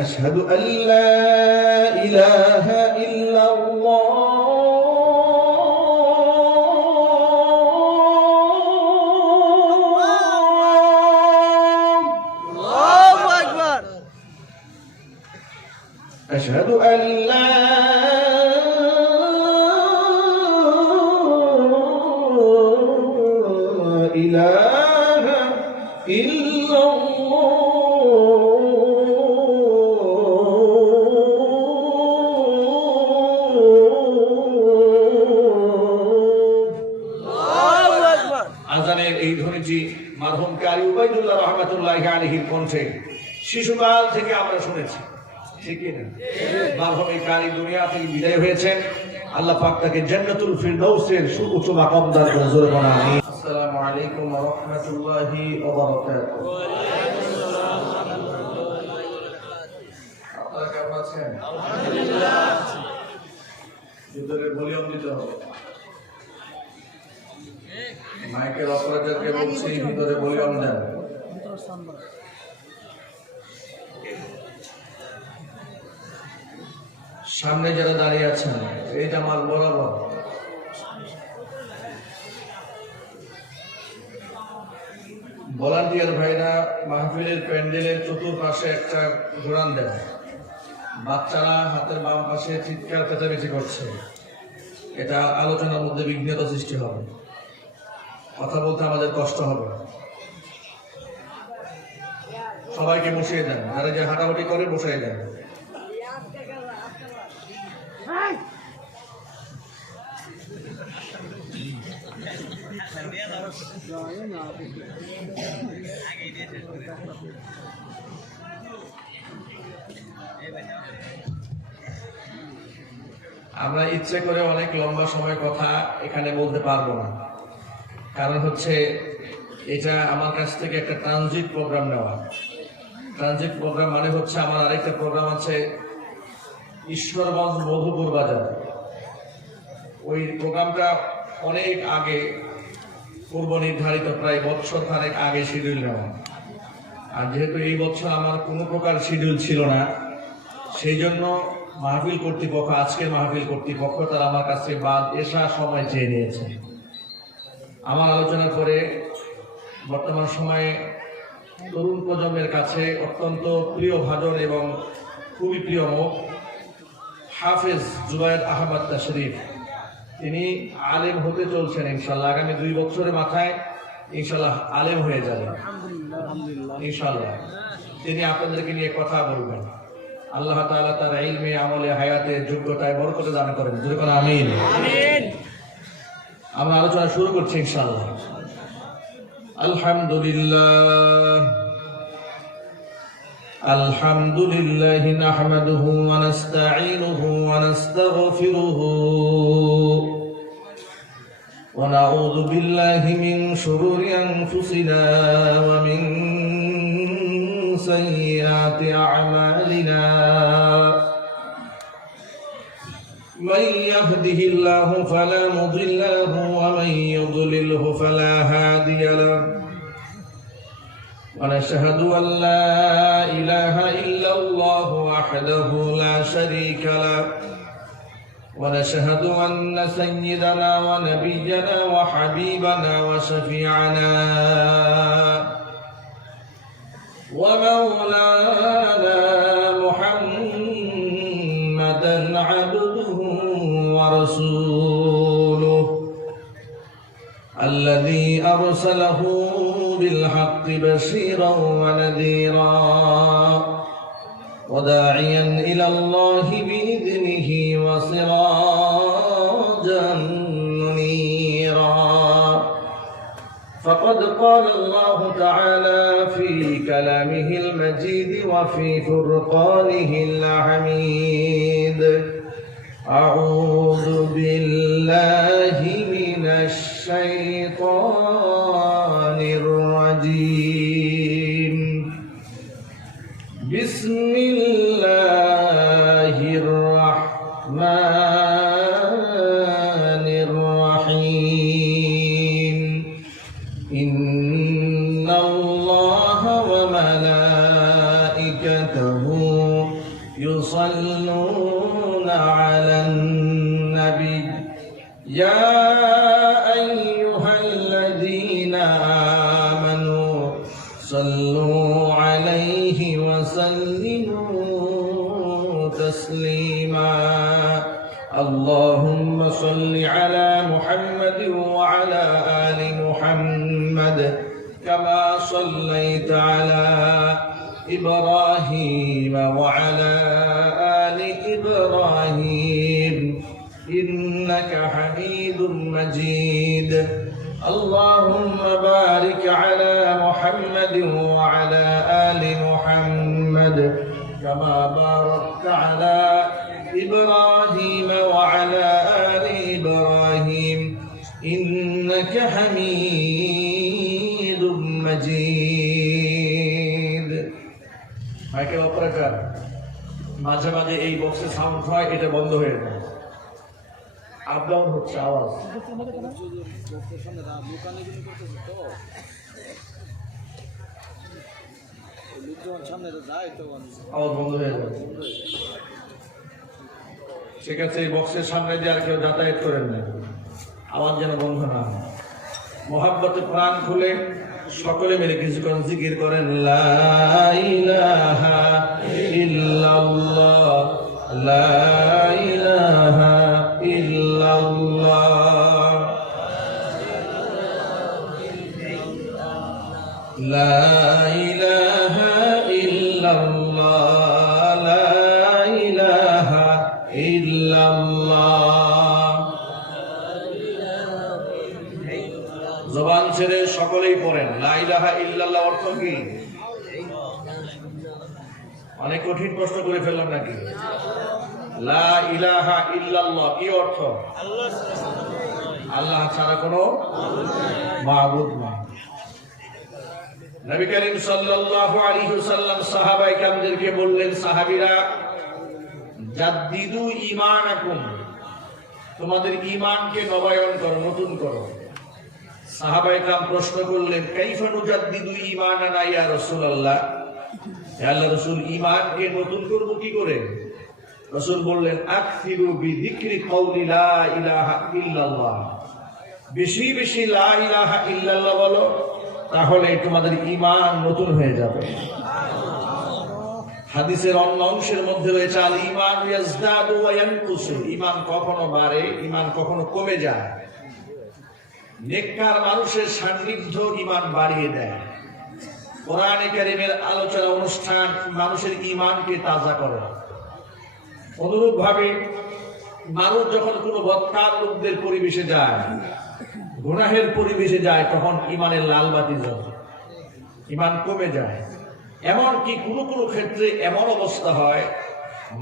أشهد أن لا إله إلا الله الله أكبر أشهد أن لا إله إلا الله এই ধ্বনিটি মারহুম কারি উবাইদুল্লাহ রাহমাতুল্লাহি আলাইহির কণ্ঠে শিশুকাল থেকে আমরা শুনেছি, ঠিক না? মারহুম এই কারি দুনিয়া থেকে বিদায় হয়েছেন, আল্লাহ পাক তাকে জান্নাতুল ফিরদাউসের সুউচ্চ মাকাম দান করুন। জোরে বলুন আমিন। আসসালামু আলাইকুম ওয়া রাহমাতুল্লাহি ওয়া বারাকাতুহু। আপনারা কেমন আছেন? আলহামদুলিল্লাহ। ভিতরে ভলিউম দিতে হবে। মাইকের অপারেটরকে বলছি ভিতরে ভলিউম দেন। সামনে যারা দাঁড়িয়ে আছেন এইটা আমার বরাবর, ভলান্টিয়ার ভাইরা মাহফিলের প্যান্ডেলের চতুর্পাশে একটা ঘোরান দেন। বাচ্চারা হাতের বাম পাশে চিৎকার চেঁচামেচি করছে, এটা আলোচনার মধ্যে বিঘ্নতা সৃষ্টি হবে, কথা বলতে আমাদের কষ্ট হবে। সবাইকে বসিয়ে দেন, যারা যে হাঁটাহাঁটি করে বসিয়ে দেন। আমরা ইচ্ছে করে অনেক লম্বা সময় কথা এখানে বলতে পারবো না, কারণ হচ্ছে এটা আমার কাছ থেকে একটা ট্রানজিট প্রোগ্রাম নেওয়া। ট্রানজিট প্রোগ্রাম মানে হচ্ছে আমার আরেকটা প্রোগ্রাম আছে ঈশ্বরগঞ্জ মধুপুর বাজার। ওই প্রোগ্রামটা অনেক আগে পূর্ব নির্ধারিত, প্রায় বছর খানেক আগে শিডিউল নেওয়া। আর যেহেতু এই বছর আমার কোনো প্রকার শিডিউল ছিল না, সেই জন্য মাহফিল কর্তৃপক্ষ, আজকের মাহফিল কর্তৃপক্ষ তারা আমার কাছে বাদ এসা সময় চেয়ে নিয়েছে। আমার আলোচনার পরে বর্তমান সময়ে তরুণ প্রজন্মের কাছে অত্যন্ত প্রিয় ভাজন এবং খুবই প্রিয় মুখ হাফেজ জুবায়ের আহমদ তাশরিফ, তিনি আলেম হতে চলছেন ইনশাল্লাহ। আগামী 2 বছরের মাথায় ইনশাল্লাহ আলেম হয়ে যাবেন ইনশাল্লাহ। তিনি আপনাদেরকে নিয়ে কথা বলবেন। আল্লাহ তাআলা তার ইলমে, আমলে, হায়াতে, যোগ্যতায় বরকত দান করেন। জোরে বলুন আমিন। আমরা আলোচনা শুরু করছি ইনশাআল্লাহ। আলহামদুলিল্লাহ আলহামদুলিল্লাহ নাহমাদুহু ওয়া নাস্তাঈনুহু ওয়া নাস্তাগফিরুহু ওয়া নাউযু বিল্লাহি মিন শুরুরি আনফুসিনা ওয়া মিন সাইয়্যাতি আ'মালিনা। من يهده الله فلا مضل له ومن يضلله فلا هادي له ونشهد أن لا إله إلا الله وحده لا شريك له ونشهد أن سيدنا ونبينا وحبيبنا وشفيعنا ومولانا محمدا عبده ورسوله الذي أرسله بالحق بشيرا ونذيرا وداعيا إلى الله بإذنه وسراجا منيرا. فقد قال الله تعالى في كلامه المجيد وفي فرقانه الحميد: أعوذ بالله من الشيطان الرجيم بسم الله الرحمن الرحيم إن الله وملائكته يصلون على النبي يا أيها الذين آمنوا صلوا عليه وسلموا تسليما اللهم صل على محمد وعلى آل محمد كما صليت على إبراهيم وعلى آل إبراهيم إنك حميد مجيد اللهم بارك على محمد وعلى آل محمد كما باركت على إبراهيم وعلى آل إبراهيم إنك حميد مجيد মাইকেল অপারেটর মাঝে মাঝে এই বক্সে সাউন্ড হয়, এটা বন্ধ হয়ে যায়, আপ ডাউন হচ্ছে আওয়াজ। আওয়াজ বন্ধ হয়ে যায়। ঠিক আছে, এই বক্সের সামনে দিয়ে আর কেউ যাতায়াত করেন না, আওয়াজ যেন বন্ধ না হয়। মোহাব্বতে প্রাণ খুলে সকলে মিলে কিছুক্ষণ জিকির করেন, লা ইলাহা ইল্লাল্লাহ লা ইলাহা ইল্লাল্লাহ লা ইলাহা ইল্লাল্লাহ লা ইলাহা ইল্লাল্লাহ। জবান ছেড়ে সকলেই পড়েন লা ইলাহা ইল্লাল্লাহ অর্থ কি? অনেক কঠিন প্রশ্ন করে ফেললাম নাকি? লা ইলাহা ইল্লাল্লাহ কি অর্থ? আল্লাহ ছাড়া কোনো মাবুদ নেই। নবী করিম সাল্লাল্লাহু আলাইহি ওয়াসাল্লাম সাহাবায়ে কেরামদেরকে বললেন, সাহাবীরা জাদ্দিদু ঈমানাকুম, তোমাদের ঈমানকে নবায়ন করো, নতুন করো। সাহাবায়ে কেরাম প্রশ্ন করলেন, কাইফা নুজাদ্দিদু ঈমানানা ইয়া রাসূলুল্লাহ, হে আল্লাহর রাসূল ঈমানকে নতুন করব কি করে? রাসূল বললেন, আকসিরু বিযিকরি কওলি লা ইলাহা ইল্লাল্লাহ, বেশি বেশি লা ইলাহা ইল্লাল্লাহ বলো, তাহলে তোমাদের ঈমান নতুন হয়ে যাবে। হাদিসের অন্য অংশের মধ্যে রয়েছে, আল ঈমান ইয়াজদাদু ওয়া ইয়ানকুসু, ঈমান কখনো বাড়ে, ঈমান কখনো কমে যায়। নেককার মানুষের সান্নিধ্য ঈমান বাড়িয়ে দেয়। কোরআনে কারীমের আলোচনা অনুষ্ঠান মানুষের ঈমানকে তাজা করে। অনুরূপ ভাবে মানুষ যখন কোনো বদকার লোকদের পরিবেশে যায়, গুনাহের পরিবেশে যায়, তখন ঈমানের লাল বাতি জ্বলে, ঈমান কমে যায়। এমনকি কোনো কোনো ক্ষেত্রে এমন অবস্থা হয়,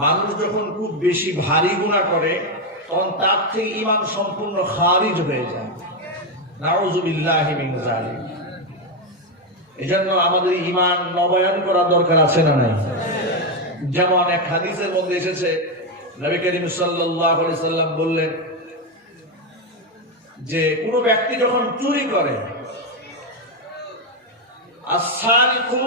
মানুষ যখন খুব বেশি ভারী গুনাহ করে, তখন তার থেকে ঈমান সম্পূর্ণ খারিজ হয়ে যায়। নাউযুবিল্লাহি মিন যালিক। এজন্য আমাদের ঈমান নবায়ন করা দরকার আছে না নাই? যেমন এক হাদিসের মধ্যে এসেছে, নবী করিম সাল্লাল্লাহু আলাইহি সাল্লাম বললেন যে কোন ব্যক্তি যখন চুরি করে, আস-সারিকু,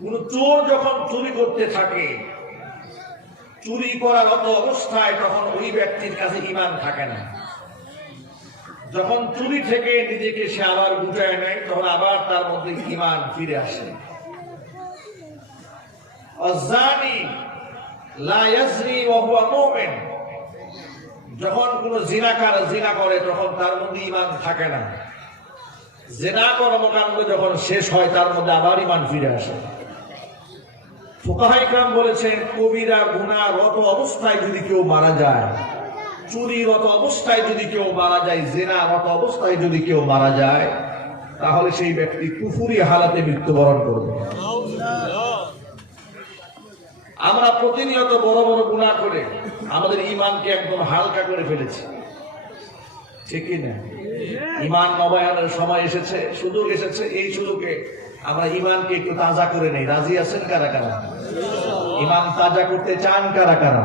কোন চোর যখন চুরি করতে থাকে, চুরি করার অত অবস্থায় তখন ওই ব্যক্তির কাছে ঈমান থাকে না। যখন চুরি থেকে নিজেকে সে আবার গুটায় নেয়, তখন আবার তার মধ্যে ঈমান ফিরে আসে। আয-যানি লা ইয়াজনি ওয়া হুয়া মুমিন, যখন কোন জিনাকার জিনা করে, তখন তার মধ্যে ঈমান থাকে না। জিনা কর্মকাণ্ড যখন শেষ হয়, তার মধ্যে আবার ঈমান ফিরে আসে। ফুকাহায়ে কেরাম বলেছেন, কবিরা গুনাহরত অবস্থায় যদি কেউ মারা যায়, চুরিরত অবস্থায় যদি কেউ মারা যায়, জিনারত অবস্থায় যদি কেউ মারা যায়, তাহলে সেই ব্যক্তি কুফরি হালাতে মৃত্যুবরণ করবে। আমরা প্রতিনিয়ত বড় বড় গুনাহ করে আমাদের ঈমানকে একদম হালকা করে ফেলেছি, ঠিক কি না? ঈমান নবায়নের সময় এসেছে, সুযোগ এসেছে, এই সুযোগে আমরা ঈমানকে একটু তাজা করে নেই। রাজি আছেন কারা কারা? ঈমান তাজা করতে চান কারা কারা?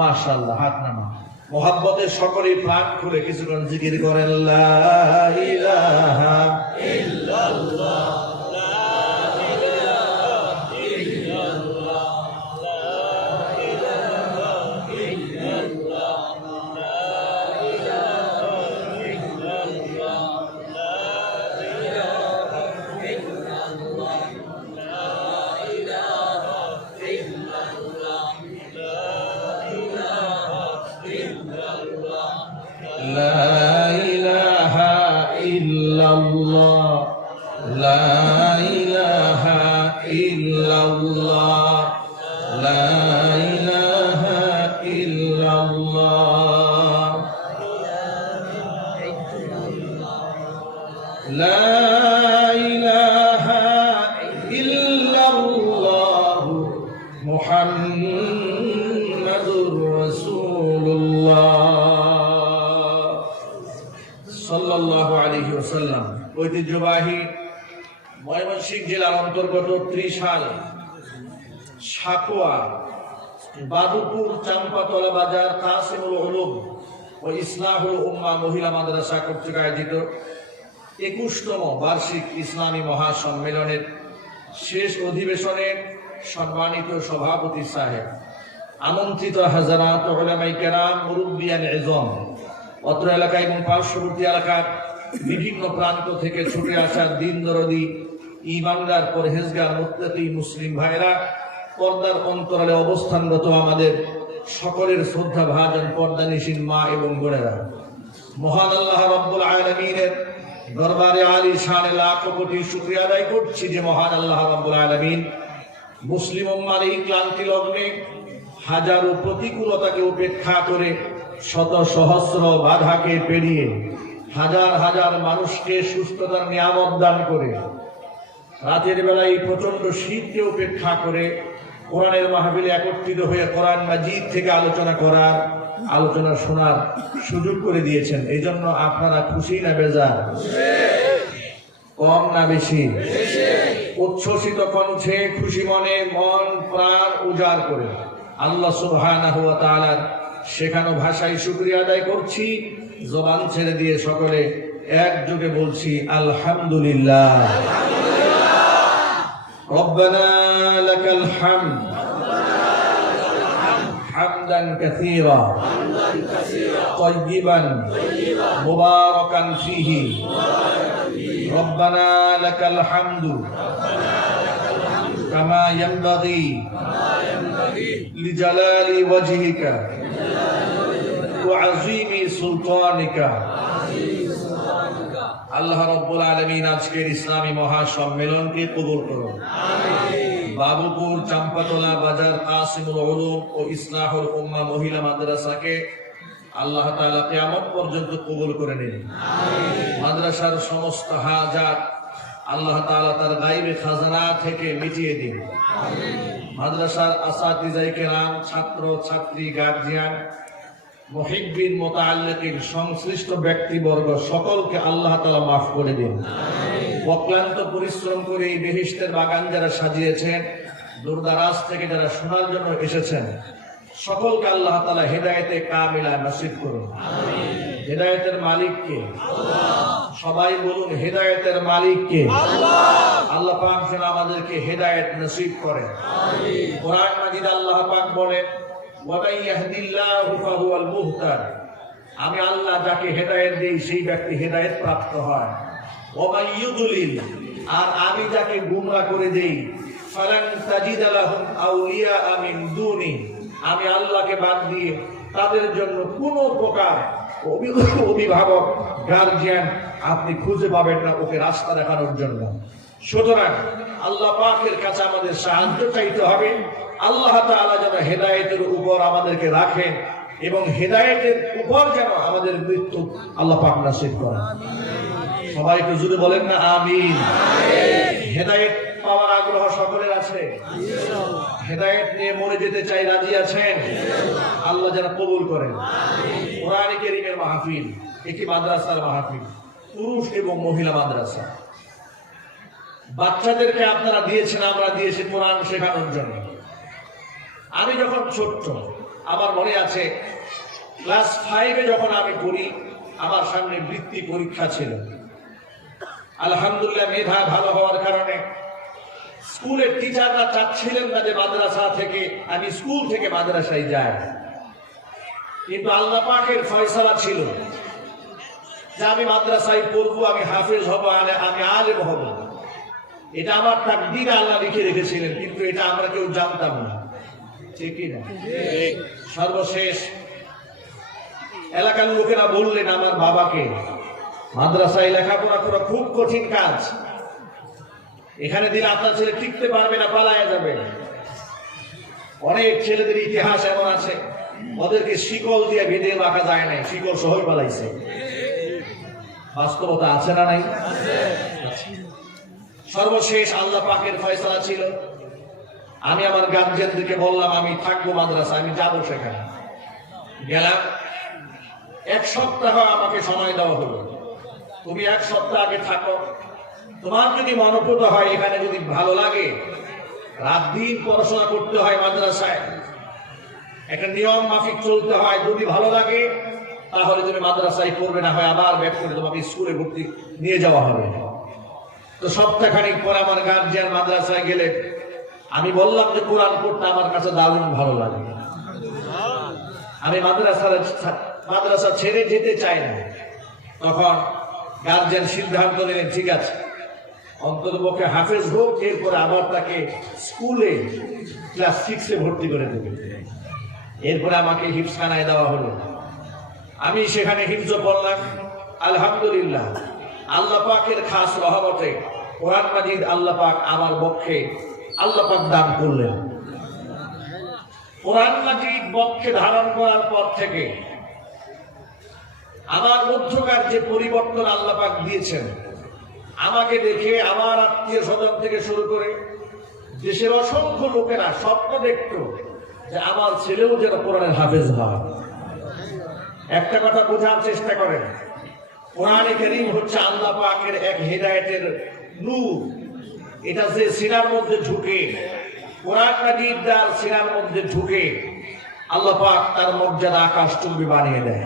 মাশাআল্লাহ, হাত নামা। মোহাব্বতের সকলেই প্রাণ খুলে কিছুক্ষণ জিকির করেন, লা ইলাহা ইল্লাল্লাহ। মুহাম্মাদুর রাসূলুল্লাহ সাল্লাল্লাহু আলাইহি ওয়াসাল্লাম। ঐতিহ্যবাহী ময়মনসিংহ জেলার অন্তর্গত ত্রিশাল, সাকোয়া, বাদুপুর, চাম্পাতলা বাজার কাসিমুল উলুম ও ইসলাহুল উম্মাহ মহিলা মাদ্রাসা কর্তৃক আয়োজিত 21তম বার্ষিক ইসলামী মহাসম্মেলনের শেষ অধিবেশনের সম্মানিত সভাপতি সাহেব, আমন্ত্রিত হাজারাত উলামায়ে কেরাম, মুরব্বিয়ান ইজম, অত্র এলাকা এবং পার্শ্ববর্তী এলাকার বিভিন্ন প্রান্ত থেকে ছুটে আসা দিন দরদি, ঈমানদার, পরহেজগার, মুত্তাকি মুসলিম ভাইরা, পর্দার অন্তরালে অবস্থানরত আমাদের সকলের শ্রদ্ধা ভাজন পর্দানিশীন মা এবং বোনেরা, মহান আল্লাহ রাব্বুল আলামিনের দরবারে আলী শানে লাখো কোটি শুকরিয়া আদায় করছি যে মহান আল্লাহ রাব্বুল আলামিন মুসলিম উম্মার এই ক্লান্তি লগ্নে হাজারো প্রতিকূলতাকে উপেক্ষা করে, শত সহস্র বাধাকে পেরিয়ে, হাজার হাজার মানুষকে সুস্থতার নিয়ামত দান করে, রাতের বেলায় প্রচন্ড শীতকে উপেক্ষা করে কোরআনের মাহফিলে একত্রিত হয়ে কোরআন মাজিদ থেকে আলোচনা শোনার সুযোগ করে দিয়েছেন। এই জন্য আপনারা খুশি না বেজার? কম না বেশি? উচ্ছ্বসিত কণ্ঠে, খুশি মনে, মন প্রাণ উজাড় করে আল্লাহ সুবহানাহু ওয়া তাআলার শেখানো ভাষায় শুকরিয়া আদায় করছি। জবান ছেড়ে দিয়ে সকলে একযোগে বলছি আলহামদুলিল্লাহ। রব্বানা লাকাল হামদ হামদান কাসীরা তাইয়িবান মুবারাকান ফীহি। রব্বানা লাকাল হামদু কামা ইয়ানবাগী লিজালালি ওয়াজহিকা ওয়া আযীমি সুলতানিকা। আল্লাহ রাব্বুল আলামিন আজকের ইসলামী মহাসম্মেলনকে কবুল করুন। বাবুপুর, চাম্পাতলা বাজার কাসিমুল উলুম ও ইসলাহুল উম্মাহ মহিলা মাদ্রাসাকে আল্লাহ তাআলা কিয়ামত পর্যন্ত কবুল করে নিন। মাদ্রাসার সমস্ত হাজাত আল্লাহ তাআলা তার গায়বী খাজানা থেকে মিটিয়ে দিন। মাদ্রাসার আসাতিজায়ে কেরাম, ছাত্র ছাত্রী, গার্জিয়ান, মুহিব্বিন, মুতাআল্লিকিন, সংশ্লিষ্ট ব্যক্তিবর্গ সকলকে আল্লাহ তাআলা মাফ করে দিন। অক্লান্ত পরিশ্রম করে এই বেহেশতের বাগান যারা সাজিয়েছেন, দূরদারাজ থেকে যারা শোনার জন্য এসেছেন, সকলকে আল্লাহ তাআলা হেদায়েতে কামিলা নসিব করুন। হেদায়েতের মালিক কে? সবাই বলুন, হেদায়েতের মালিক কে? আল্লাহ পাক যেন আমাদেরকে হেদায়েত নসিব করেন। কোরআন মাজিদ আল্লাহ পাক বলেন, ওয়া মান ইয়াহদিল্লাহু ফাহুয়াল মুহতাদ। আমি আল্লাহ যাকে হেদায়েত দেই সেই ব্যক্তি হেদায়েত প্রাপ্ত হয়। ওয়া মান ইউদ্লিল, আর আমি যাকে গুমরাহ করে দেই, ফালান তাজিদা লাহুম আউলিয়া মিন দুনি, আমি আল্লাহকে বাদ দিয়ে তাদের জন্য কোনো প্রকার অভিভাবক, গার্জিয়ান আপনি খুঁজে পাবেন না ওকে রাস্তা দেখানোর জন্য। সুতরাং আল্লাহ পাকের কাছে আমাদের সাহায্য চাইতে হবে। আল্লাহ তাআলা যেন হেদায়েতের উপর আমাদেরকে রাখেন এবং হেদায়েতের উপর যেন আমাদের মৃত্যু আল্লাহ পাক নসিব করেন। সবাই একটু জোরে বলেন না আমিন। হেদায়েত পাওয়ার আগ্রহ সকলের আছে? হেদায়েত নিয়ে মরে যেতে চাই, রাজি আছেন? আল্লাহ যেন কবুল করেন। কোরআন কারীমের মাহফিল, একটি মাদ্রাসার মাহফিল, পুরুষ এবং মহিলা মাদ্রাসা। বাচ্চাদেরকে আপনারা দিয়েছেন, আমরা দিয়েছি কোরআন শেখানোর জন্য। আমি যখন ছোট্ট, আমার মনে আছে ক্লাস 5-এ যখন আমি পড়ি, আমার সামনে বৃত্তি পরীক্ষা ছিল। আলহামদুলিল্লাহ মেধা ভালো হওয়ার কারণে স্কুলের টিচাররা চাচ্ছিলেন না যে মাদ্রাসা থেকে আমি স্কুল থেকে মাদ্রাসায় যাই, কিন্তু আল্লাহ পাকের ফয়সালা ছিল যে আমি মাদ্রাসায় পড়বো, আমি হাফেজ হব, আমি আলেম হব। এটা আমার তাকদীরে আল্লাহ লিখে রেখেছিলেন, কিন্তু এটা আমরা কেউ জানতাম না, ঠিক না? সর্বশেষ এলাকার লোকেরা বললেন আমার বাবাকে, মাদ্রাসায় লেখাপড়া করা খুব কঠিন কাজ, এখানে দিলে আপনার ছেলে টিকতে পারবে না, পালায়া যাবে। অনেক ছেলেদের ইতিহাস এমন আছে, ওদেরকে শিকল দিয়ে বেঁধে রাখা যায় না, শিকল সহই পালাইছে। বাস্তবতা আছে না নাই? সর্বশেষ আল্লাহ পাকের ফয়সালা ছিল, আমি আমার গার্জিয়ানদেরকে বললাম আমি থাকবো মাদ্রাসা, আমি যাবো সেখানে। গেলাম, 1 সপ্তাহ আমাকে সময় দেওয়া হলো, তুমি 1 সপ্তাহ আগে থাকো, তোমার যদি মনোপুত হয়, এখানে যদি ভালো লাগে, রাত দিন পড়াশোনা করতে হয় মাদ্রাসায়, একটা নিয়ম মাফিক চলতে হয়, যদি ভালো লাগে তাহলে তুমি মাদ্রাসায় পড়বে, না হয় আবার ব্যাক করে তোমাকে স্কুলে ভর্তি নিয়ে যাওয়া হবে। তো সপ্তাহখানিক পরে আমার গার্জিয়ান মাদ্রাসায় গেলে, আমি বললাম যে কোরআন পড়তে আমার কাছে দারুণ ভালো লাগে, আমি মাদ্রাসা ছেড়ে যেতে চাই না। তখন গার্জিয়ান সিদ্ধান্ত নিলেন, ঠিক আছে অন্ততপক্ষে হাফেজ হোক, এরপরে আবার তাকে স্কুলে ক্লাস 6-এ ভর্তি করে দেবে। এরপরে আমাকে হিফজখানায় দেওয়া হলো, আমি সেখানে হিফজ পড়লাম। আলহামদুলিল্লাহ আল্লাহ পাকের খাস রহমতে কোরআন মাজিদ আল্লাহ পাক আমার পক্ষে আল্লাহ পাক দান করলেন। কোরআন মাজিদ পক্ষে ধারণ করার পর থেকে আমার মধ্যকার যে পরিবর্তন আল্লাহ পাক দিয়েছেন, আমাকে দেখে আমার আত্মীয় স্বজন থেকে শুরু করে দেশের অসংখ্য লোকেরা স্বপ্ন দেখত যে আমার ছেলেও যেন কোরআনের হাফেজ হয়। একটা কথা বোঝার চেষ্টা করেন, কোরআনে কারীম হচ্ছে আল্লাহ পাকের এক হেদায়েতের নূর। এটা যে সিনার মধ্যে ঢুকে, কোরআন মাজিদ যার সিনার মধ্যে ঢুকে, আল্লাহ পাক তার মর্যাদা আকাশচুম্বী বানিয়ে দেয়।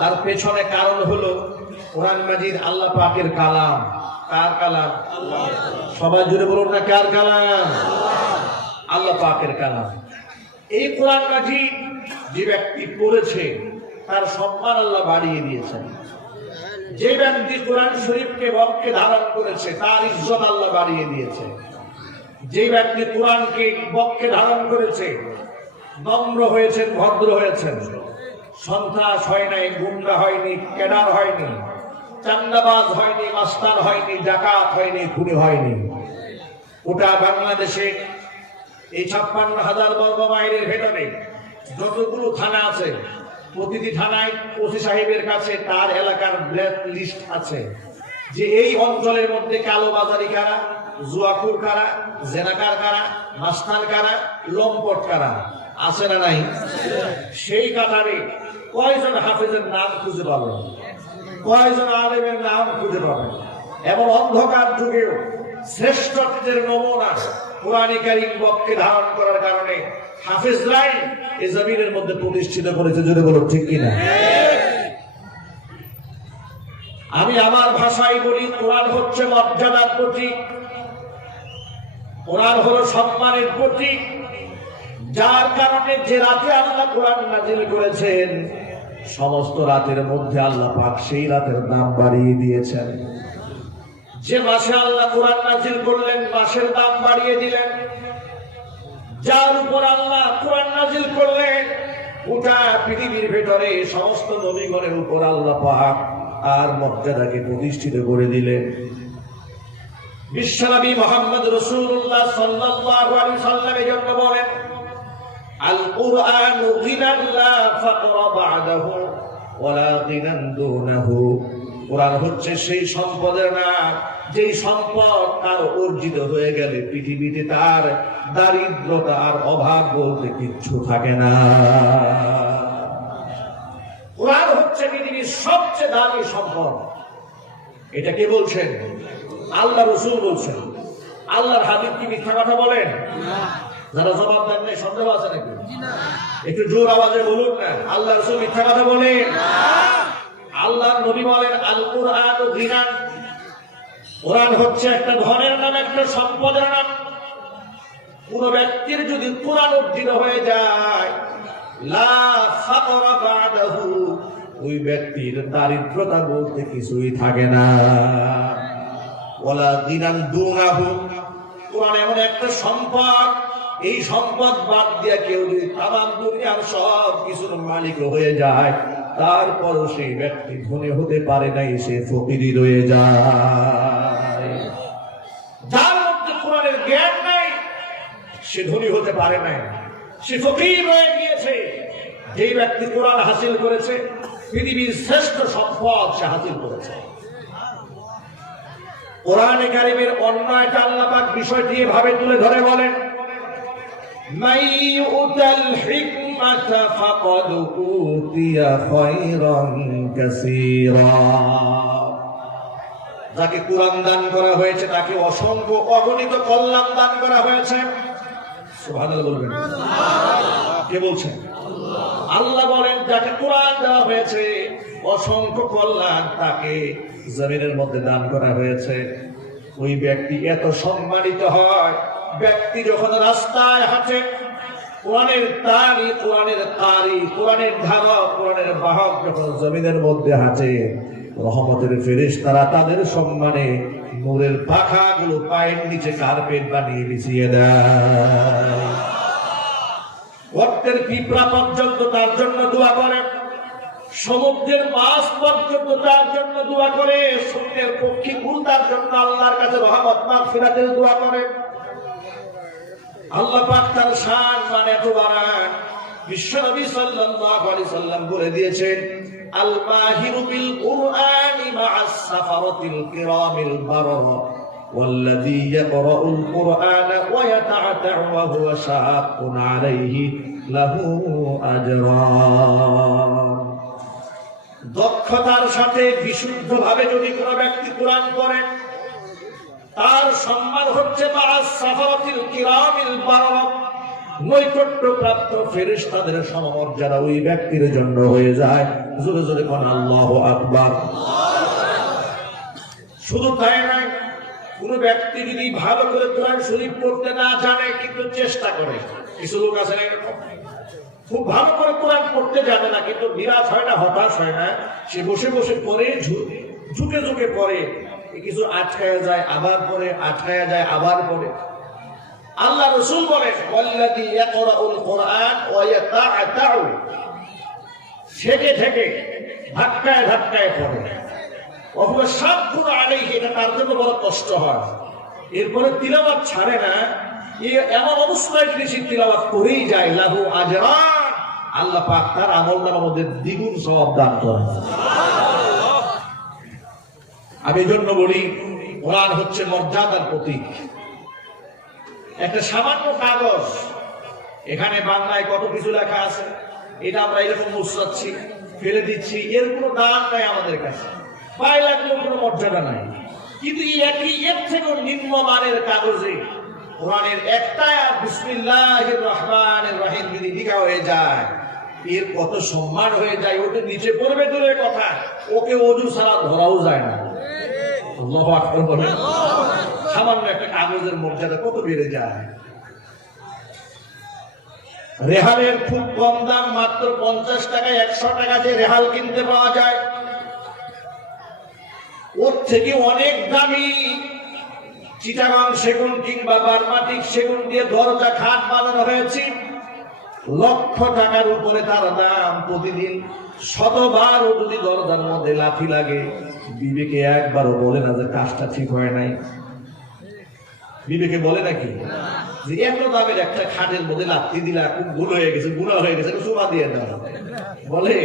তার পেছনে কারণ হলো কোরআন মাজিদ আল্লাহ পাকের কালাম। কার কালাম? সবাই জুড়ে বলুন না, কার কালাম? আল্লাহ পাকের কালাম। এই কোরআন মাজিদ যে ব্যক্তি পড়েছে তার সম্মান আল্লাহ বাড়িয়ে দিয়েছেন। যে ব্যক্তি কোরআন শরীফকে বক্ষে ধারণ করেছে তার ইজ্জত আল্লাহ বাড়িয়ে দিয়েছে। যে ব্যক্তি কোরআনকে বক্ষে ধারণ করেছে, নম্র হয়েছেন, ভদ্র হয়েছেন, সন্ত্রাস হয় নাই, গুন্ডা হয়নি, ক্যাডার হয়নি, চান্দাবাজ হয়নি, মাস্তান হয়নি, ডাকাত হয়নি, খুনি হয়নি। ওটা বাংলাদেশে এই 56,000 বর্গ মাইলের ভেতরে যতগুলো থানা আছে, প্রতিটি থানায় ওসি সাহেবের কাছে তার এলাকার ব্ল্যাক লিস্ট আছে, যে এই অঞ্চলের মধ্যে কালোবাজারি কারা, জুয়াখুর কারা, জেনাকার কারা, মাস্তান কারা, লম্পট কারা, আছে না নাই? সেই কাতারে কয়জন হাফেজের নাম খুঁজে পাবেন, কয়জন আলেমের নাম খুঁজে পাবেন। এবং অন্ধকার যুগেও শ্রেষ্ঠত্বের নমুনা কোরআন কারীম বক্ষে ধারণ করার কারণে হাফেজরাই এই জমিনের মধ্যে প্রতিষ্ঠিত করেছে। জোরে বলো ঠিক কিনা? আমি আমার ভাষায় বলি, কোরআন হচ্ছে মর্যাদার প্রতীক, কোরআন হলো সম্মানের প্রতীক, যার কারণে যে রাতে আল্লাহ কোরআন নাযিল করেছেন, সমস্ত রাতের মধ্যে আল্লাহ পাক সেই রাতের দাম বাড়িয়ে দিয়েছেন। যে মাসে আল্লাহ কোরআন নাযিল করলেন, মাসের দাম বাড়িয়ে দিলেন। যার উপর আল্লাহ কোরআন নাযিল করলেন, গোটা পৃথিবীর ভেতরে সমস্ত নবীগণের উপর আল্লাহ পাক আর মর্যাদাকে প্রতিষ্ঠিত করে দিলেন। বিশ্বনবী মুহাম্মদ রাসূলুল্লাহ সাল্লাল্লাহু আলাইহি সাল্লামের জন্য বলেন, আল কুরআনু গিনান লা ফাকরা বা'দাহু ওয়ালা গিনান দুনাহু। কোরআন হচ্ছে সেই সম্পদের নাম যেই সম্পদ তার অর্জিত হয়ে গেলে পৃথিবীতে তার দারিদ্রতা আর অভাব বলতে কিচ্ছু থাকে না। কোরআন হচ্ছে পৃথিবীর সবচেয়ে দামি সম্পদ। এটা কে বলছেন? আল্লাহ রাসূল বলছেন। আল্লাহর হাবিব কি মিথ্যা কথা বলেন? যারা জবাব দেন নাই সন্দেহ আছে নাকি? একটু জোর আওয়াজে বলুন না, আল্লাহ রাসূল মিথ্যা কথা বলেন? আল্লাহর নবী বলেন আল কুরআনু গিনান। কোরআন হচ্ছে একটা ধনের নাম, একটা সম্পদের নাম। কোন ব্যক্তির যদি কোরআন অর্জিত হয়ে যায়, লা ফাকরা বাদাহু, ওই ব্যক্তির দারিদ্রতা বলতে কিছুই থাকে না। ওয়ালা গিনান দুনাহু, কোরআন এমন একটা সম্পদ, এই সম্পদ বাদ দিয়ে কেউ যদি তামাম দুনিয়ার সব কিছুর মালিক হয়ে যায়, তারপর সেই ব্যক্তি ধনী হতে পারে নাই, সে ফকিরই রয়ে যায়। যার মধ্যে কোরআনের জ্ঞান নাই সে ধনী হতে পারে নাই, সে ফকির রয়ে গিয়েছে। যেই ব্যক্তি কোরআন হাসিল করেছে, পৃথিবীর শ্রেষ্ঠ সম্পদ সে হাসিল করেছে। কোরআনে কারিমের অন্য একটা আল্লাহ পাক বিষয়টি এভাবে তুলে ধরে বলেন, মাই ইউতাল হিকমাতা ফাকাদ উতিয়া খায়রান কাসীরা। যাকে কোরআন দান করা হয়েছে তাকে অসংখ্য অগণিত কল্যাণ দান করা হয়েছে। সুবহানাল্লাহ বলবেন। কে বলছেন? আল্লাহ বলেন যাকে কোরআন দেওয়া হয়েছে অসংখ্য কল্যাণ তাকে জমিনের মধ্যে দান করা হয়েছে। ওই ব্যক্তি এত সম্মানিত হয়, ব্যক্তি যখন রাস্তায় হাঁটে, কোরআনের তারি, কোরআনের কারি, কোরআনের ধারক, কোরআনের বাহক যখন জমিনের মধ্যে হাঁটে, রহমতের ফেরেশতারা তাদের সম্মানে নূরের পাখাগুলো পায়ের নিচে কার্পেট বানিয়ে বিছিয়ে দেয়। গর্তের পিঁপড়া পর্যন্ত তার জন্য দোয়া করে, সমুদ্রের মাছ পর্যন্ত তার জন্য দোয়া করে, সমুদ্রের পক্ষীকুল তার জন্য আল্লাহর কাছে রহমত মাগফিরাতের দোয়া করে। আল্লাহ পাক তার শান মানে এত বাড়ান, বিশ্বনবী সাল্লাল্লাহু আলাইহি সাল্লাম বলে দিয়েছেন, আল মাহিরু বিল কুরআনি মা'আস সাফারাতিল কিরামিল বারারা ওয়াল্লাযী ইয়াকরাউল কুরআনা ওয়া ইয়াতা'তা'ু ওয়া হুয়া শাক্কুন আলাইহি লাহু আজরান। দক্ষতার সাথে বিশুদ্ধভাবে যদি কোনো ব্যক্তি কোরআন পড়ে, তার সম্মান হচ্ছে মা'আস সাফারাতিল কিরামিল বারারা, নৈকট্যপ্রাপ্ত ফেরেশতাদের সমমর্যাদা ওই ব্যক্তির জন্য হয়ে যায়। জোরে জোরে কোন আল্লাহু আকবার। শুধু তাই নয়, কোন ব্যক্তি যদি ভালো করে কোরআন শরীফ পড়তে না জানে কিন্তু চেষ্টা করে, কিছু লোক আছে না এরকম, খুব ভালো করে কোরআন পড়তে জানে না কিন্তু নিরাশ হয় না, হতাশ হয় না, সে বসে বসে পড়ে, ঝুঁকে ঝুঁকে পড়ে, কিছু আটকায়া যায় আবার পড়ে, আটকায়া যায় আবার পড়ে। আল্লাহ রাসূল বলেন, ওয়াল্লাযী ইয়াকরাউল কুরআন ওয়া ইয়াতা'তা'ু, থেকে থেকে ধাক্কায় ধাক্কায় পড়ে, ওয়া হুয়া শাক্কুন আলাইহি, এটা তার জন্য বড় কষ্ট হয়। এরপরে তিলাওয়াত ছাড়ে না, এমন অবস্থায় যদি সে তিলাওয়াত করেই যায়, লাহু আজরান, আল্লাহ পাক তার আমলনামার মধ্যে দ্বিগুণ সওয়াব দান করেন। আমি এজন্য বলি, কোরআন হচ্ছে মর্যাদার প্রতীক। একটা সামান্য কাগজ, এখানে বাংলায় কত কিছু লেখা আছে, এটা আমরা এরকম মুছাচ্ছি, ফেলে দিচ্ছি, এর কোনো দাম নাই আমাদের কাছে, পায়ে লাগলেও কোনো মর্যাদা নাই। কিন্তু একই এর থেকেও নিম্নমানের কাগজে কোরআনের একটা বিসমিল্লাহির রহমানির রহিম যদি লেখা হয়ে যায়, এর কত সম্মান হয়ে যায়। ওটা নিচে পড়বে দূরের কথা, ওকে ওযু ছাড়া ধরাও যায় না। আল্লাহু আকবার বলেন। সামান্য একটা কাগজের মর্যাদা কত বেড়ে যায়। রেহালের খুব কম দাম, মাত্র 50 টাকা 100 টাকা যে রেহাল কিনতে পাওয়া যায়, ওর থেকে অনেক দামি চিটাগাং সেগুন কিংবা বার্মাটিক সেগুন দিয়ে দরজা খাট বানানো হয়েছে, লক্ষ টাকার উপরে তার দাম। প্রতিদিন শতবারও যদি দরজার মধ্যে লাথি লাগে, বিবেকে একবারও বলে না যে কাজটা ঠিক হয় নাই? বিবেকে বলে নাকি যে এত দামের একটা খাটের মধ্যে লাত্তি দিলা, খুব ভুল হয়ে গেছে, গুণা হয়ে গেছে, সোমা দিয়ে দাও বলে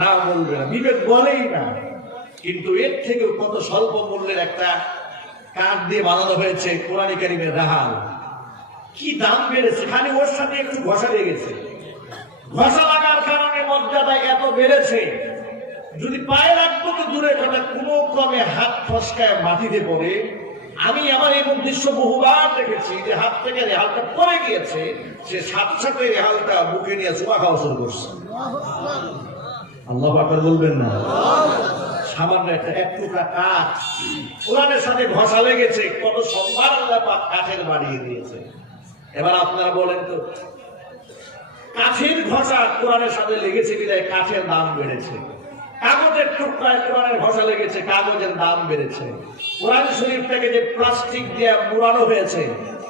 না, বলবে না, বিবেক বলেই না। কিন্তু এর থেকে কত স্বল্প মূল্যের একটা কাঠ দিয়ে বানানো হয়েছে কোরআন কারীমের রাহাল, কি দাম বেড়েছে, খালি ওর সাথে একটু ঘষা লেগে গেছে, ঘষা লাগার কারণে মর্যাদা এত বেড়েছে, যদি পায়ে রাখবো তো দূরে কথা, কোনো ক্রমে হাত ফসকায় মাটিতে পড়ে। আমি আমার এই দৃশ্য বহুবার দেখেছি যে হাত থেকে রেহালটা পড়ে গিয়েছে, সে সাথে সাথে রেহালটা বুকে নিয়ে চুমা খাওয়া শুরু করছে। আল্লাহু আকবার বলবেন না? সামান্য একটা এক টুকরা কাঠ কোরআনের সাথে ঘষা লেগেছে, কত সম্মান আল্লাহ পাক কাঠের বাড়িয়ে দিয়েছে। এবার আপনারা বলেন তো, কাঠের ঘষা কোরআনের সাথে লেগেছে বিধায় কাঠের দাম বেড়েছে, কাগজের টুকরায় কোরআনের ঘষা লেগেছে, কাগজের দাম বেড়েছে। কোরআন শরীফটাকে যে প্লাস্টিক দিয়ে মুড়ানো হয়েছে,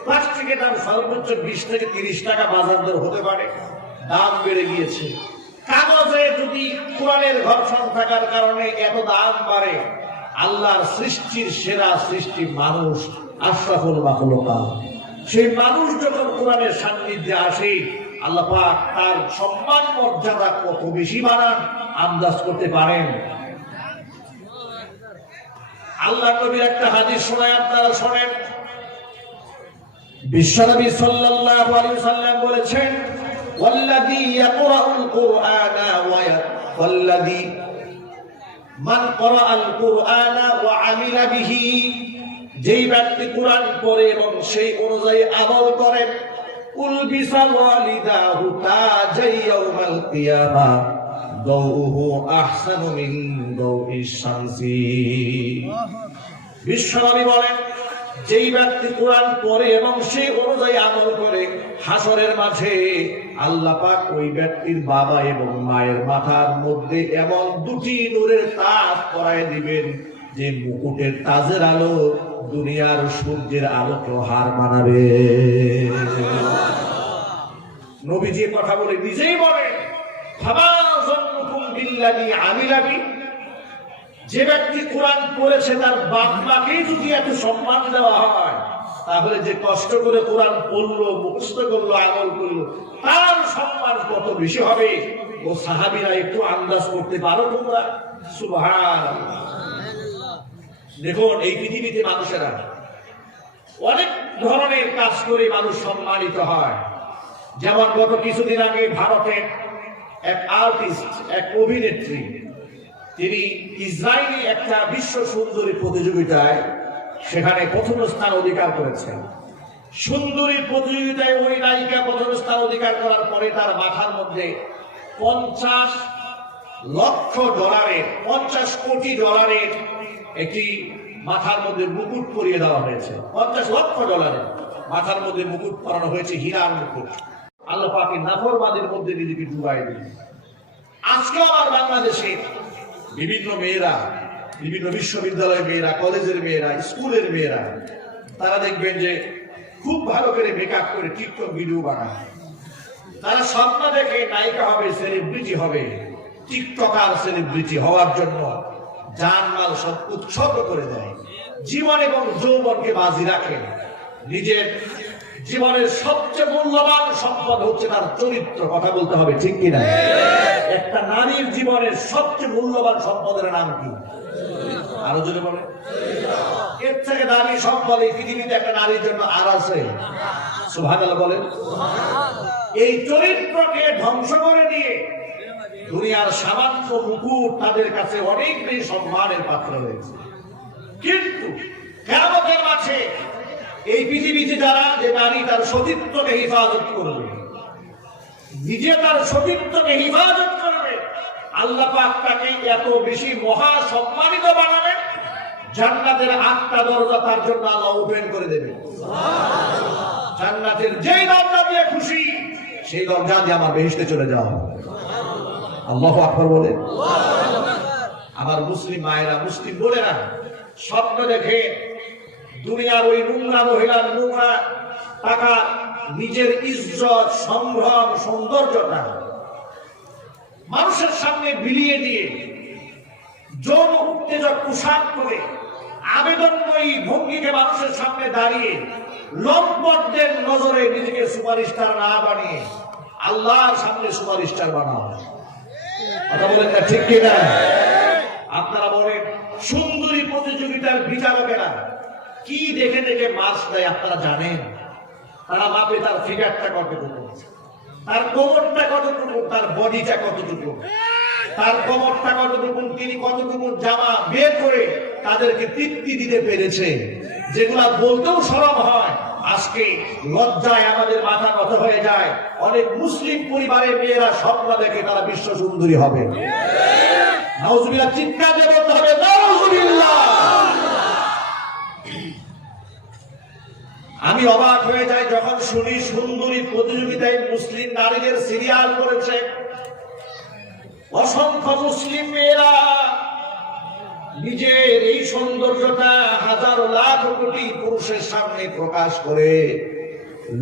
প্লাস্টিকের দাম সর্বোচ্চ 20 থেকে 30 টাকা বাজার দর হতে পারে, দাম বেড়ে গিয়েছে। কাগজে যদি কোরআনের ঘর্ষণ থাকার কারণে এত দাম বাড়ে, আল্লাহর সৃষ্টির সেরা সৃষ্টি মানুষ, আশরাফুল মাখলুকাত, সেই মানুষ যখন কোরআনের সান্নিধ্যে আসে, আল্লাহ পাক তার সম্মান মর্যাদা কত বেশি বাড়ান আন্দাজ করতে পারেন? আল্লাহ নবীর একটা হাদিস শোনায়, আপনারা শোনেন। বিশ্বনবী সাল্লাল্লাহু আলাইহি ওয়াসাল্লাম বলেছেন, ওয়াল্লাযী ইয়াকরাউল কুরআনা ওয়াল্লাযী মান ক্বরাআল কুরআনা ওয়া আমিলা বিহি, যেই ব্যক্তি কোরআন পড়ে এবং সেই অনুযায়ী আমল করে, উলবিসা ওয়ালিদাহু তাজাই ইয়াউমাল কিয়ামাহ দাউহু আহসানু মিন দাউইশ শামসি। বিশ্বনবী বলেন, যেই ব্যক্তি কোরআন পড়ে এবং সেই অনুযায়ী আমল করে, হাসরের মাঠে আল্লাহ পাক ওই ব্যক্তির বাবা এবং মায়ের মাথার মধ্যে এমন দুটি নূরের তাজ পরায় দিবেন যে মুকুটের তাজের আলো দুনিয়ার সূর্যের আলোকে হার মানাবে। নবীজি কথা বলে নিজেই বলেন, ফামাযান্নুকুম বিল্লাযী আমিলা বি, যে ব্যক্তি কোরআন পড়েছে তার বাপ মাকে যদি এত সম্মান দেওয়া হয়, তাহলে যে কষ্ট করে কোরআন পড়লো, মুখস্থ করলো, আমল করলো, তার সম্মান কত বেশি হবে। ও সাহাবীরা একটু আন্দাজ করতে পারো তোমরা? সুবহানাল্লাহ। দেখুন, এই পৃথিবীতে মানুষেরা অনেক ধরনের কাজ করে মানুষ সম্মানিত হয়। যেমন গত কিছুদিন আগে ভারতের এক আর্টিস্ট, এক অভিনেত্রী, তিনি ইসরায়েলি একটা বিশ্ব সুন্দরী প্রতিযোগিতায় সেখানে প্রথম স্থান অধিকার করেছেন। সুন্দরী প্রতিযোগিতায় ওই নায়িকা প্রথম স্থান অধিকার করার পরে তার মাথার মধ্যে $50 লক্ষ, $50 কোটি একটি মাথার মধ্যে মুকুট পরিয়ে দেওয়া হয়েছে। $50 লক্ষ মাথার মধ্যে মুকুট পরানো হয়েছে, হীরার মুকুট। আল্লাহ পাকের নাফরমানদের মধ্যে নিজেকে ডুবাই দিলেন। আজকে আমার বাংলাদেশে বিভিন্ন মেয়েরা, বিভিন্ন বিশ্ববিদ্যালয়ের মেয়েরা, কলেজের মেয়েরা, স্কুলের মেয়েরা, তারা দেখবেন যে খুব ভালো করে মেকআপ করে টিকটক ভিডিও বানায়। তারা স্বপ্ন দেখে নায়িকা হবে, সেলিব্রিটি হবে, টিকটকার সেলিব্রিটি হওয়ার জন্য জানমাল সব উৎসর্গ করে দেয়, জীবন এবং যৌবনকে বাজি রাখে। নিজের জীবনের সবচেয়ে মূল্যবান সম্পদ হচ্ছে তার চরিত্র। কথা বলতে হবে, ঠিক কিনা? একটা নারীর জীবনের সবচেয়ে মূল্যবান সম্পদের নাম কি? আরো জোরে বলে। এর থেকে দামি সম্পদ এই পৃথিবীতে একটা নারীর জন্য আর আছে? সুবহানাল্লাহ বলেন। এই চরিত্রকে ধ্বংস করে দিয়ে দুনিয়ার সামান্য মুকুট তাদের কাছে অনেক বেশি সম্মানের পাত্র হয়েছে। কিন্তু কিয়ামতের মাঠে এই পৃথিবীতে যারা, যে নারী তার সতীত্বকে হেফাজত করবে, নিজে তার সতীত্বকে হেফাজত করবে, আল্লাহ পাক তাকে এত বেশি মহা সম্মানিত বানাবে, জান্নাতের 8টা দরজা তার জন্য আল্লাহ ওপেন করে দেবে। জান্নাতের যেই দরজা দিয়ে খুশি সেই দরজা দিয়ে আমার বেহেশতে চলে যাও। আল্লাহু আকবার বলে। আমার মুসলিম মায়েরা, মুসলিম বোনেরা, স্বপ্ন দেখে দুনিয়ার ওই নোংরা মহিলার নোংরা টাকা, নিজের ইজ্জত, সম্ভ্রম, সৌন্দর্যটা মানুষের সামনে বিলিয়ে দিয়ে যৌন উত্তেজক পোশাক করে আবেদনময়ী ভঙ্গিকে মানুষের সামনে দাঁড়িয়ে লম্পটদের নজরে নিজেকে সুপারস্টার না বানিয়ে আল্লাহর সামনে সুপারস্টার বানাও। কথা বলেন না ঠিক কিনা? আপনারা বলেন সুন্দরী প্রতিযোগিতার বিচারকেরা কি দেখে দেখে মার্কস দেয় আপনারা জানেন? তারা মাপে তার ফিগারটা কতটুকু, তার কোমরটা কতটুকু, তার বডিটা কতটুকু, তার কোমরটা কতটুকু, তিনি কতটুকু জামা বের করে তাদেরকে তৃপ্তি দিতে পেরেছে, যেগুলা বলতেও শরম হয়। আজকে লজ্জায় আমাদের মাথা কথা হয়ে যায়। অনেক মুসলিম পরিবারের মেয়েরা স্বপ্ন দেখে তারা বিশ্ব সুন্দরী হবে। নাউজুবিল্লাহ, চিৎকার দিয়ে বলতে হবে নাউজুবিল্লাহ। আমি অবাক হয়ে যাই যখন শুনি সুন্দরী প্রতিযোগিতায় মুসলিম নারীদের সিরিয়াল করেছে। অসংখ্য মুসলিম মেয়েরা নিজের এই সৌন্দর্যটা হাজার লাখ কোটি পুরুষের সামনে প্রকাশ করে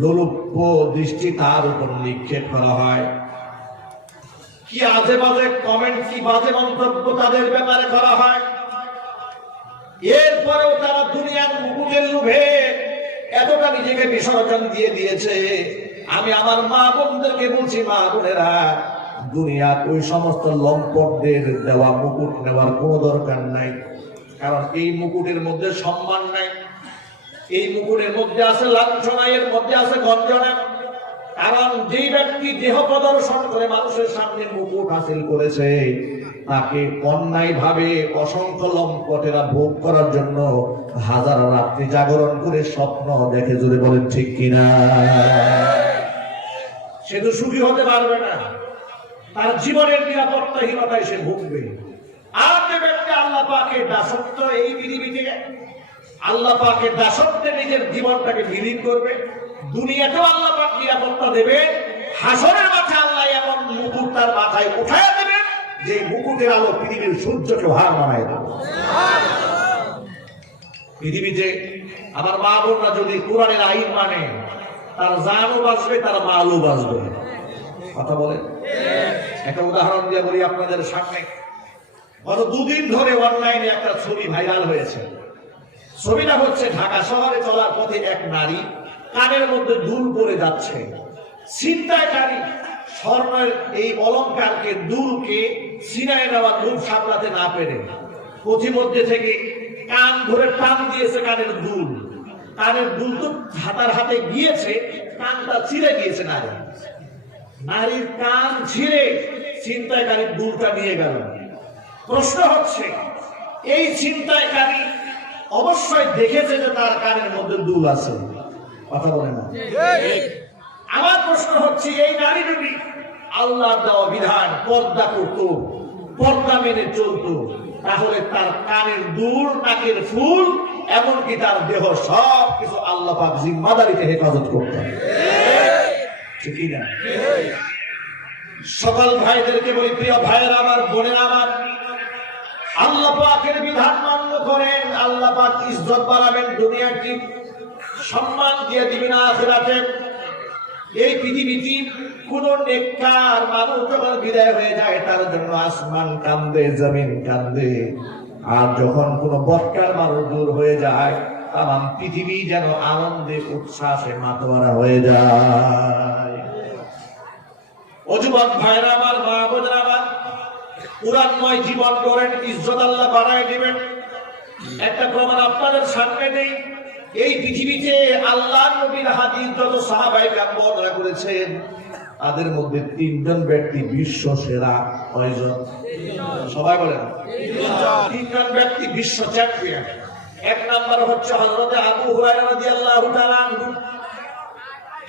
লোলুপ্য দৃষ্টি তার উপর নিক্ষেপ করা হয়। কি আজে বাজে কমেন্ট, কি বাজে মন্তব্য তাদের ব্যাপারে করা হয়। এরপরেও তারা দুনিয়ার মুকুটের লোভে এতটা নিজেকে বিসর্জন দিয়ে দিয়েছে। আমি আমার মা বোনদেরকে বলছি, মা বোনেরা, দুনিয়ার ওই সমস্ত লম্পটদের দেওয়া মুকুট নেওয়ার কোনো দরকার নাই। কারণ এই মুকুটের মধ্যে সম্মান নাই, এই মুকুটের মধ্যে আছে লাঞ্ছনা, এর মধ্যে আছে গঞ্জনা। কারণ যেই ব্যক্তি দেহ প্রদর্শন করে মানুষের সামনে মুকুট হাসিল করেছে, তাকে অন্যায় ভাবে অসংখ্য লম্পটেরা ভোগ করার জন্য হাজার রাত্রি জাগরণ করে স্বপ্ন দেখে। জুড়ে বলেন ঠিক কিনা? সে তো সুখী হতে পারবে না, তার জীবনের নিরাপত্তাহীনতায় সে ভুগবে। আর যে ব্যক্তি আল্লাহ পাকের দাসত্ব এই পৃথিবীতে, আল্লাহ পাকের দাসত্বে নিজের জীবনটাকে বিলীন করবে, দুনিয়াতেও আল্লাহ পাক নিরাপত্তা দেবে, হাসরের মাথায় আল্লাহ এমন মুকুট তার মাথায় উঠায় দেবে যে মুকুটের আলো পৃথিবীর সূর্যকে হার মানায় দেবে। পৃথিবীতে আমার মা বোনরা যদি কোরআনের আইন মানে, তার জানও বাঁচবে, তার মালও বাঁচবে। কথা বলেন। একটা উদাহরণ দিয়ে বলি আপনাদের সামনে। গত দুদিন ধরে অনলাইনে একটা ছবি ভাইরাল হয়েছে। ছবিটা হচ্ছে ঢাকা শহরে চলার পথে এক নারী কানের মধ্যে দুল পরে যাচ্ছে। ছিনতাইকারী স্বর্ণের এই অলংকারকে, দুলকে ছিনায় নেওয়ার লোভ সামলাতে না পেরে পথিমধ্যে থেকে কান ধরে টান দিয়েছে কানের দুল। কানের দুল তো হাতার হাতে গিয়েছে, কানটা ছিঁড়ে গিয়েছে নারী। নারীর কান ছিঁড়ে ছিনতাইকারীর দুলটা নিয়ে গেল। প্রশ্ন হচ্ছে, এই ছিনতাইকারী অবশ্যই দেখেছে যে তার কানের মধ্যে দুল আছে। কথা বলে না? আমার প্রশ্ন হচ্ছে, এই নারী যদি আল্লাহর দেওয়া বিধান পর্দা করত, পর্দা মেনে চলত, তাহলে তার কানের দুল, নাকের ফুল, এমনকি তার দেহ সব কিছু আল্লাহ পাক জিম্মাদারিতে হেফাজত করতেন। ঠিকই না? সকল ভাইদেরকে বলি, প্রিয় ভাইয়েরা আমার, বোনেরা আমার, আল্লাহ পাকের বিধান মান্য করেন, আল্লাহ পাক ইজ্জত বাড়াবেন, দুনিয়ার ঠিক সম্মান দিয়ে দিবেন আখিরাতে। এই পৃথিবীতে কোন নেককার মানুষ যখন বিদায় হয়ে যায়, তার জন্য আসমান কান্দে, জমিন কান্দে। আর যখন কোন বদকার মানুষ দূর হয়ে যায়, তাম পৃথিবী যেন আনন্দে উচ্ছ্বাসে মাতোয়ারা হয়ে যায়। ও যুবক ভাইরা আমার, মা বোনেরা আমার, কোরআনময় জীবন করেন, ইজ্জত আল্লাহ বাড়ায় দিবেন। একটা প্রমাণ আপনাদের সামনে নেই। এই পৃথিবীতে আল্লাহ নবীর হাদিস যত সাহাবায়ে কেরাম বর্ণনা করেছেন, তাদের মধ্যে তিনজন ব্যক্তি বিশ্ব সেরা। কয়জন? সবাই বলেন। তিনজন ব্যক্তি বিশ্ব চ্যাম্পিয়ন। এক নাম্বার হচ্ছে হযরত আবু হুরায়রা রাদিয়াল্লাহু তাআলা আনহু।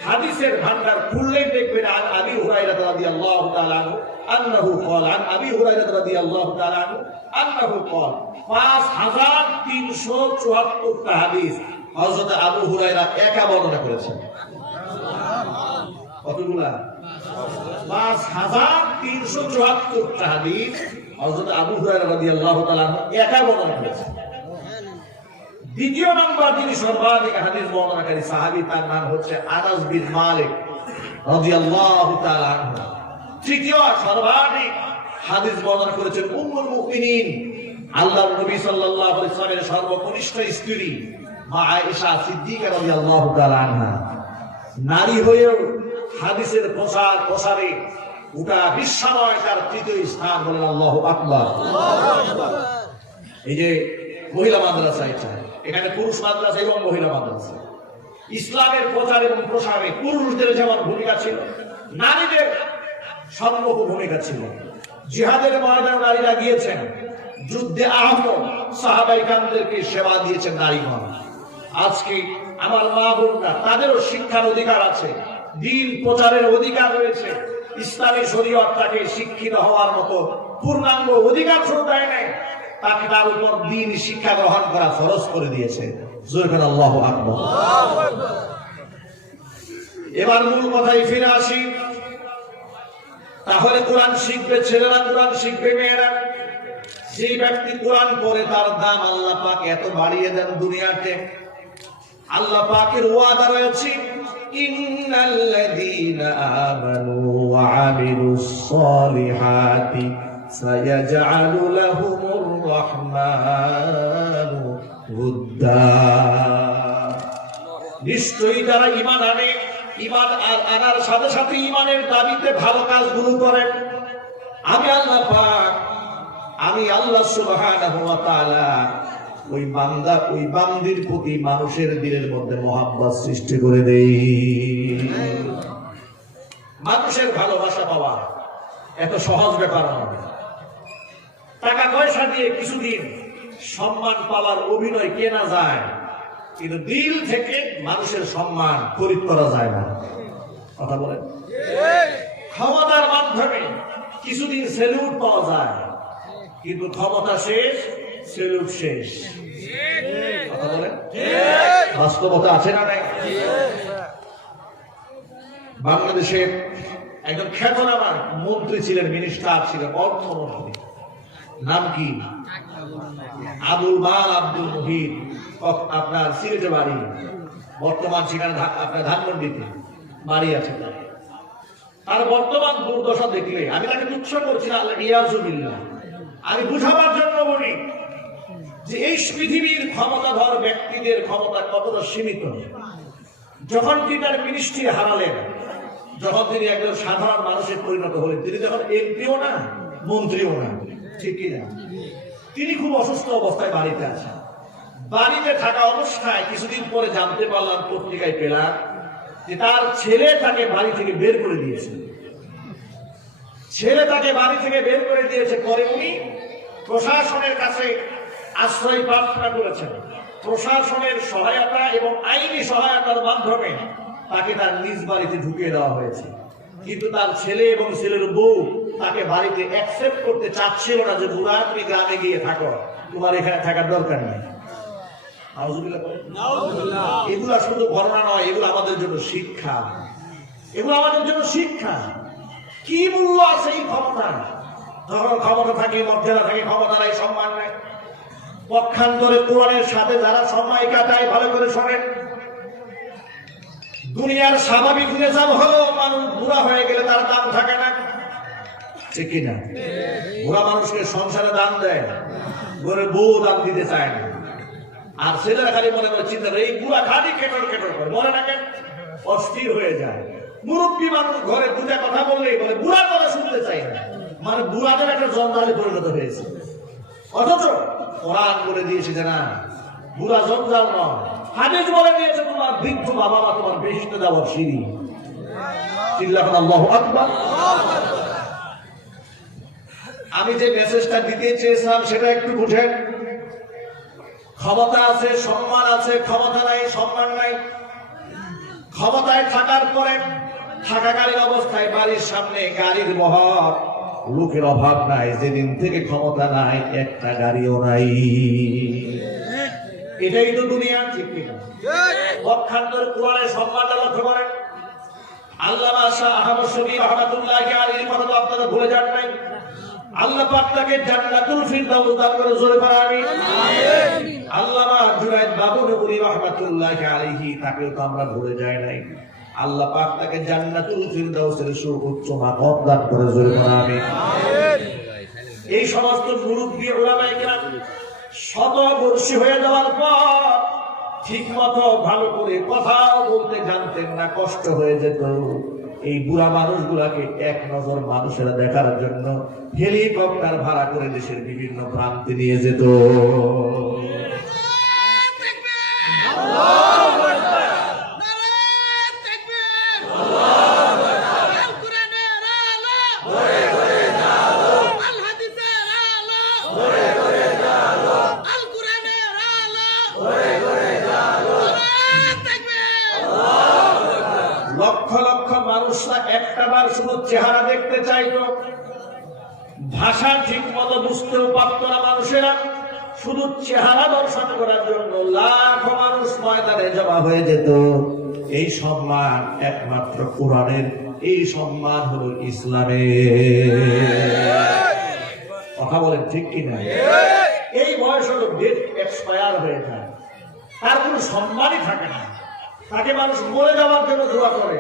হাদিসের ভান্ডার খুললেই দেখবেন, আন আবি হুরায়রা রাদিয়াল্লাহু তাআলা আনহু আন্নাহু ক্বাল, আন আবি হুরায়রা রাদিয়াল্লাহু তাআলা আনহু আন্নাহু ক্বাল। 5374টা হাদিস হযরত আবু হুরায়রা একা বর্ণনা করেছেন। কতগুলা? 5374টা হাদিস হযরত আবু হুরায়রা রাদিয়াল্লাহু তাআলা একা বর্ণনা করেছেন। দ্বিতীয় নাম্বার যিনি সর্বাধিক হাদিস বর্ণনাকারী সাহাবী, তার নাম হচ্ছে আনাস বিন মালিক রাদিয়াল্লাহু তাআলা আনহু। তৃতীয় সর্বাধিক হাদিস বর্ণনা করেছেন উম্মুল মুমিনিন, আল্লাহর নবী সাল্লাল্লাহু আলাইহি ওয়াসাল্লামের সর্বকনিষ্ঠ স্ত্রী মা আয়েশা সিদ্দিকা রাদিয়াল্লাহু তাআলা আনহা নারী হয়েও হাদিসের প্রসারে গোটা বিশ্বময় তার তৃতীয় স্থান, বলেন আল্লাহু আকবার। এই যে মহিলা মাদ্রাসা, এখানে পুরুষ মাদ্রাসা এবং মহিলা মাদ্রাসা, ইসলামের প্রচার এবং প্রসারে পুরুষদের যেমন ভূমিকা ছিল, নারীদের সম্মুখ ভূমিকা ছিল। জিহাদের ময়দানে নারীরা গিয়েছেন, যুদ্ধে আহত সাহাবায়ে কেরামদেরকে সেবা দিয়েছেন নারীগণ। আজকে আমার মা বোনরা, তাদেরও শিক্ষার অধিকার আছে, দ্বীন প্রচারের অধিকার রয়েছে। ইসলামী শরীয়ত তাকে শিক্ষিত হওয়ার মতো পূর্ণাঙ্গ অধিকার শুধু দেয় নাই, তাকে তার উপর দ্বীন শিক্ষা গ্রহণ করা ফরজ করে দিয়েছে। জোরে বলেন আল্লাহু আকবার। এবার মূল কথায় ফিরে আসি। তাহলে কোরআন শিখবে ছেলেরা, কোরআন শিখবে মেয়েরা। যে ব্যক্তি কোরআন পড়ে তার দাম আল্লাহ পাক এত বাড়িয়ে দেন দুনিয়াতে। আল্লাহ পাকের ওয়াদা রয়েছে, ইন্নাল্লাযীনা আমানু ওয়া আমিলুস সালিহাতি সায়াজআলু লাহুমুর রাহমানু উদ্দা। নিশ্চয়ই যারা ঈমান আনে, ঈমান আনার সাথে সাথে ঈমানের দাবিতে ভালো কাজগুলো করেন, আমি আল্লাহ পাক, আমি আল্লাহ সুবহানাহু ওয়া তাআলা ওই বান্দা, ওই বান্দির প্রতি মানুষের দিলের মধ্যে মহাব্বত সৃষ্টি করে দেই। মানুষের ভালোবাসা পাওয়া এত সহজ ব্যাপার নয়। টাকা পয়সা দিয়ে কিছুদিন সম্মান পাওয়ার অভিনয় কেনা যায়, কিন্তু দিল থেকে মানুষের সম্মান খরিদ করা যায় না। কথা বলেন। ক্ষমতার মাধ্যমে কিছুদিন সেলুট পাওয়া যায়, কিন্তু ক্ষমতা শেষ, সেলুট শেষ। কথা বলেন। বাস্তবতা আছে না নাই? বাংলাদেশের একজন খ্যাতনামা মন্ত্রী ছিলেন, মিনিস্টার ছিলেন, অর্থমন্ত্রী। নাম কি? আবুল মাল আব্দুল মুহিত। আপনার সিলেটে বাড়ি, বর্তমান সেখানে আপনার ধানমন্ডিতে বাড়ি আছে। তার বর্তমান দুর্দশা দেখলে আমি তাকে তুচ্ছ করছি না, ইয়াজুবিল্লাহ। আমি বুঝাবার জন্য বলি যে এই পৃথিবীর ক্ষমতাধর ব্যক্তিদের ক্ষমতা কতটা সীমিত। যখন তিনি তার মিনিস্ট্রি হারালেন, যখন তিনি একজন সাধারণ মানুষের পরিণত হলেন, তিনি যখন এমপিও না, মন্ত্রীও না, ঠিক কিনা? তিনি খুব অসুস্থ অবস্থায় বাড়িতে আছেন। বাড়িতে থাকা অবস্থায় কিছুদিন পরে জানতে পারলাম, পত্রিকায় পেলাম যে তার ছেলে তাকে বাড়ি থেকে বের করে দিয়েছে। ছেলে তাকে বাড়ি থেকে বের করে দিয়েছে। পরে উনি প্রশাসনের কাছে আশ্রয় প্রার্থনা করেছেন। প্রশাসনের সহায়তা এবং আইনি সহায়তার মাধ্যমে তাকে তার নিজ বাড়িতে ঢুকিয়ে দেওয়া হয়েছে। কিন্তু তার ছেলে এবং ছেলের বউ তাকে বাড়িতে অ্যাকসেপ্ট করতে চাচ্ছিল না, যে বুড়া তুমি গ্রামে গিয়ে থাকো, তোমার এখানে থাকার দরকার নেই। এগুলা শুধু ঘটনা নয়, এগুলো আমাদের জন্য শিক্ষা। এগুলো আমাদের জন্য শিক্ষা। কি মূল্য আছে এই ক্ষমতা? যখন ক্ষমতা থাকে, মর্যাদা থাকে, ক্ষমতা নাই, সম্মান নাই। পক্ষান্তরে কোরআনের সাথে যারা সময় কাটায়, ভালো করে শোনেন, দুনিয়ার স্বাভাবিক নিজাম হলো মানুষ বুড়া হয়ে গেলে তার দাম থাকে না, ঠিক কিনা? বুড়া মানুষকে সংসারে দান দেয়, ঘরে বউ দান দিতে চায় না। আর ছেলেরা খালি মনে করে চিন্তা করে, এই বুড়া খালি কেটর কেটর করে, মনে না কেন অস্থির হয়ে যায়। মুরব্বী মানুষ ঘরে দুটা কথা বললেই বলে বুড়ার কথা শুনতে চাই না, মানে বুড়াদের একটা জঞ্জালে পরিণত হয়েছে। অথচ কোরআন বলে দিয়েছে যে না, বুড়া জঞ্জাল নয়। হাদিস বলে দিয়েছে তোমার বৃদ্ধ বাবা মা তোমার বেহেশতে যাওয়ার সিঁড়ি। চিল্লাবেন আল্লাহু আকবার। আমি যে মেসেজটা দিতে চেয়েছিলাম সেটা একটু বুঝেন। ক্ষমতা আছে, সম্মান আছে, ক্ষমতা নাই, সম্মান নাই। ক্ষমতায় থাকার পরে থাকাকালীন অবস্থায় বাড়ির সামনে গাড়ির বহর, লোকের অভাব নাই। যেদিন থেকে ক্ষমতা নাই, একটা গাড়িও নাই। এটাই তো দুনিয়া, ঠিক কিনা? পক্ষান্তরে কোরআনের সম্মানটা লক্ষ্য করেন। আল্লামা শাহ আহমদ শফী রাহমাতুল্লাহি আলাইহির কথা তো আপনারা ভুলে যান নাই। আল্লাহ পাক তাকে জান্নাতুল ফিরদাউস দান করে, জোরে বলেন আমিন। আল্লামা জুনায়েদ বাবুনগরী রাহমাতুল্লাহি আলাইহি, তাকেও তো আমরা ভুলে যাই নাই। আল্লাহ পাক তাকে জান্নাতুল ফিরদাউসের সুউচ্চ মাকাম দান করে, জোরে বলেন আমিন। এই সমস্ত মুরব্বী উলামায়ে কেরাম শতবর্ষী হয়ে যাওয়ার পর ঠিক মতো ভালো করে কথাও বলতে জানতেন না, কষ্ট হয়ে যেত। এই বুড়া মানুষগুলাকে এক নজর মানুষেরা দেখার জন্য হেলিকপ্টার ভাড়া করে দেশের বিভিন্ন প্রান্তে নিয়ে যেত। লক্ষ লক্ষ মানুষরা একটাবার শুধু চেহারা দেখতে চাইতো, ভাষা ঠিক মতো বুঝতেও পারত না মানুষেরা। শুধু চেহারা দর্শন করার জন্য লাখো মানুষ ময়দানে জমা হয়ে যেত। এই সম্মান একমাত্র কোরআনের, এই সম্মান হলো ইসলামের। কথা বলেন ঠিক কিনা? এই বয়স হলো ডেট এক্সপায়ার হয়ে যায়, তার কোনো সম্মানই থাকে না, তাকে মানুষ মরে যাওয়ার জন্য দোয়া করে।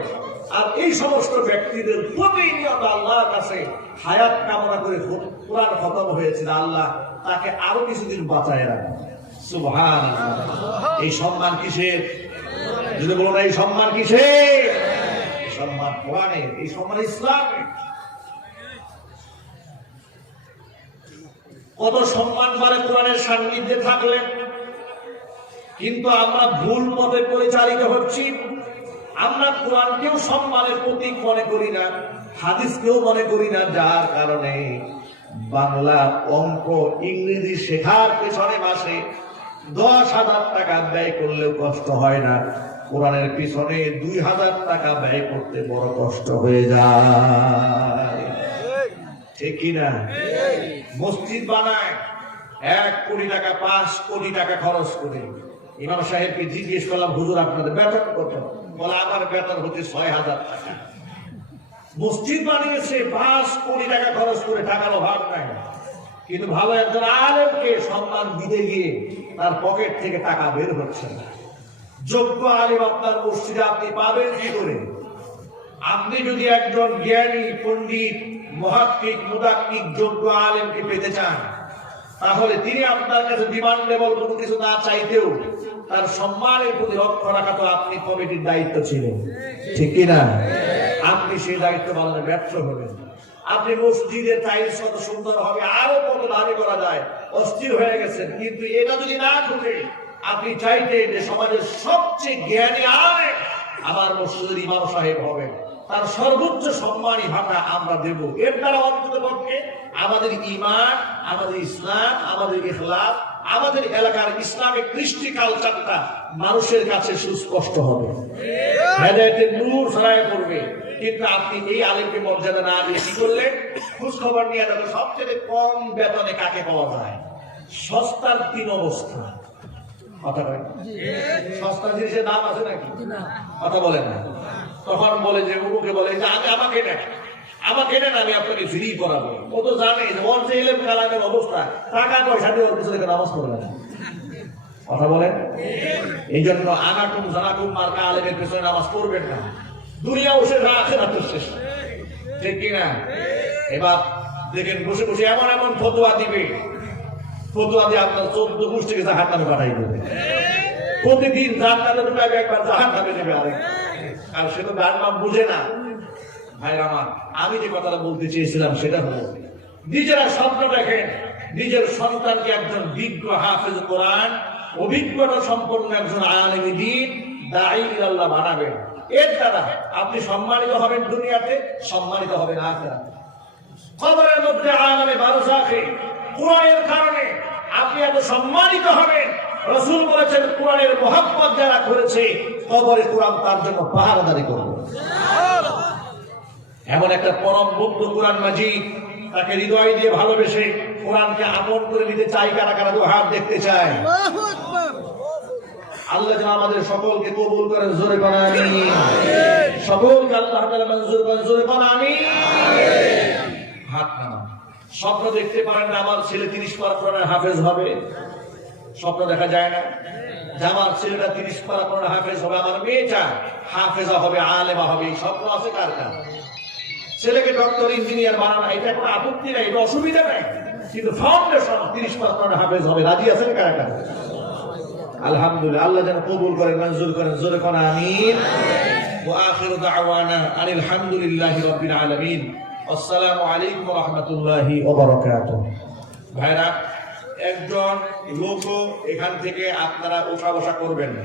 আর এই সমস্ত ব্যক্তিদের প্রতিনিয়ত আল্লাহর কাছে হায়াত কামনা করে কোরআন খতম হয়েছিল, আল্লাহ তাকে আরো কিছুদিন বাঁচায় রাখে। সুবহানাল্লাহ। এই সম্মান কিসের? যদি বলো না এই সম্মান কিসের? এই সম্মান কোরআনের, এই সম্মান ইসলামের। কত সম্মান পারে কোরআনের সান্নিধ্যে থাকলে, কিন্তু আমরা ভুল পথে পরিচালিত হচ্ছি। আমরা কোরআনকেও সম্মানের প্রতীক মনে করি না, হাদিসকেও মনে করি না, যার কারণে বাংলা, অঙ্ক, ইংরেজি শেখার পেছনে মাসে 10,000 টাকা ব্যয় করলেও কষ্ট হয় না, কোরআনের পিছনে 2,000 টাকা ব্যয় করতে বড় কষ্ট হয়ে যায়। ঠিক কিনা? মসজিদ বানায় 1 কোটি টাকা, 5 কোটি টাকা খরচ করে। ইমাম সাহেবকে জিজ্ঞেস করলাম, হুজুর আপনাদের বেতন কত? বলে আমার বেতন হচ্ছে 6,000 টাকা। মসজিদ বানিয়েছে 5 কোটি টাকা খরচ করে, টাকার অভাব নাই, কিন্তু ভালো একজন আলেমকে সম্মান দিতে গিয়ে তার পকেট থেকে টাকা বের হচ্ছে না। যোগ্য আলেম আপনার মসজিদে আপনি পাবেন কি করে? আপনি যদি একজন জ্ঞানী, পণ্ডিত, মুহাক্কিক, মুদাক্কিক যোগ্য আলেমকে পেতে চান, তাহলে তিনি আপনার কাছে ডিমান্ডেবল কোনো কিছু না চাইতেও তার সম্মানের প্রতি লক্ষ্য রাখা তো আপনি কমিটির দায়িত্ব ছিল, ঠিক কিনা? আপনি সেই দায়িত্ব পালনে ব্যর্থ হবেন। আপনি মসজিদের টাইলস কত সুন্দর হবে, আরো কত দাবি করা যায়, অস্থির হয়ে গেছেন, কিন্তু এটা যদি না ঘটে, আপনি চাইতেন যে সমাজের সবচেয়ে জ্ঞানী আলেম আমার মসজিদের ইমাম সাহেব হবেন, তার সর্বোচ্চ সম্মানই আমরা দেব। এর দ্বারা অন্তত পক্ষে আমাদের ঈমান, আমাদের ইসলাম, আমাদের ইখলাস, আমাদের এলাকার ইসলামিক কৃষ্টি কালচারটা মানুষের কাছে সুস্পষ্ট হবে, হেদায়েতের নূর ছড়ায় পড়বে। কিন্তু আপনি এই আলেমকে মর্যাদা না দিয়ে কি করলেন? খোঁজ খবর নিয়ে যাবে সবচেয়ে কম বেতনে কাকে পাওয়া যায়, সস্তার 3 অবস্থা। কথা বলেন, সস্তা জিনিসের দাম আছে নাকি? কথা বলেন না। তখন বলে যে উমুকে বলে যে আমাকে নেন, আমাকে নেন, আমি আপনাকে ফ্রি করাবো। ও তো জানে যে ওর যে ইলম কালামের অবস্থা, টাকা পয়সা দিয়ে ওর পিছনে নামাজ পড়বে না। কথা বলেন। এই জন্য আনাকুম জানাকুম মার্কা আলেমের পিছনে নামাজ পড়বেন না, দুনিয়াও শেষ, আখিরাতও শেষ, ঠিক কিনা? এবার দেখেন বসে বসে এমন এমন ফতোয়া দিবে, ফতোয়া দিয়ে আপনার 14 গোষ্ঠীকে জাহান্নামে পাঠাই দেবে। প্রতিদিন জান্নাতে ঢুকাবে একবার, জাহান্নামে নেবে আরেক। আর সে তো তার নাম বুঝে না। ভাই আমার, আমি যে কথাটা বলতে চেয়েছিলাম সেটা হলো, নিজেরা স্বপ্ন দেখেন নিজের সন্তানকে একজন বিজ্ঞ হাফেজ কোরআন, অভিজ্ঞতা সম্পন্ন একজন আলেমে দ্বীন, দাঈ ইলাল্লাহ বানাবেন। এর দ্বারা আপনি সম্মানিত হবেন দুনিয়াতে, সম্মানিত হবেন আখিরাতে। কবরের মধ্যে আলেমে বারজাখে কোরআনের কারণে আপনি এত সম্মানিত হবেন। রাসূল বলেছেন, কোরআনের মুহাব্বত যারা করেছে, কবরে কোরআন তার জন্য পাহারাদারি করবে। এমন একটা পরম বন্ধু কোরআন মাজিদ, তাকে হৃদয় দিয়ে ভালোবেসে কোরআনকে আপন করে নিতে চাই কারা কারা? তো হাত দেখতে চাই। আল্লাহ যেন আমাদের সকলকে কবুল করেন, জোরে বলেন আমিন। সকলকে আল্লাহ তাআলা মঞ্জুর করেন, জোরে বলেন আমিন। হাত নামান। স্বপ্ন দেখতে পারেন না আমার ছেলে 30 পারা কোরআনের হাফেজ হবে? স্বপ্ন দেখা যায় না যে আমার ছেলেটা 30 পারা কোরআনের হাফেজ হবে, আমার মেয়েটা হাফেজা হবে, আলেমা হবে। এই স্বপ্ন আছে কার কার? ছেলেকে ডক্টর, ইঞ্জিনিয়ার বানানো, এটা কোনো আপত্তি নাই, এটা অসুবিধা নাই, কিন্তু ফাউন্ডেশন 30 পারা কোরআনের হাফেজ হবে, রাজি আছেন কারা কারা? আলহামদুলিল্লাহ। আল্লাহ যেন কবুল করেন, মঞ্জুর করেন, জোরে কোন আমিন। ওয়া আখিরু দাওয়ানা আনিল হামদুলিল্লাহি রাব্বিল আলামিন। আসসালামু আলাইকুম ওয়া রাহমাতুল্লাহি ওয়া বারাকাতুহু। ভাইরা, একজন লোকও এখান থেকে আপনারা উঠা বসা করবেন না।